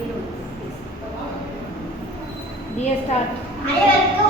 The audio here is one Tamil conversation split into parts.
அனைவருக்கும்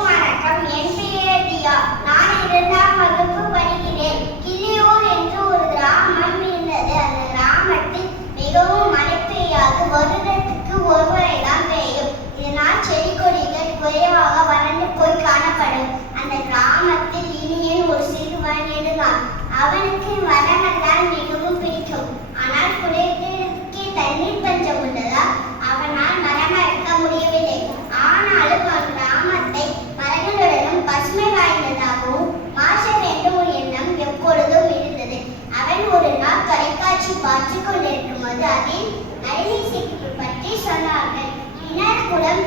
வணக்கம். என் பெயர் தியா. நான் 2ஆம் வகுப்பு படிக்கிறேன். கிள்ளியூர் என்று ஒரு கிராமம் இருந்தது. அந்த கிராமத்தில் மிகவும் மழை பெய்யாது. வருடத்துக்கு ஒரு முறைதான் பெய்யும். இதனால் செடி கொடிகள் குறைவாக வறண்டு போய் காணப்படும். அந்த கிராமத்தில் இனியன் ஒரு சிறுவன் இருந்தான். அவனுக்கு மரங்கள் தான் மிகவும் பிடிக்கும். ஆனால் குடிநீருக்கு தண்ணீர் பஞ்சம் உள்ளதால் அவனால் மரம் வளர்க்க முடியவில்லை. ஆனாலும் கிராமத்தை மரங்களுடனும் பசுமை வாய்ந்ததாகவும் மாற்ற வேண்டும் ஒரு எண்ணம் எப்பொழுதும் இருந்தது. அவன் ஒரு நாள் தொலைக்காட்சி பார்த்துக் கொண்டிருக்கும் போது அதில் நளினி சிற்பி பற்றி சொன்னார்கள். கிணறு குளம்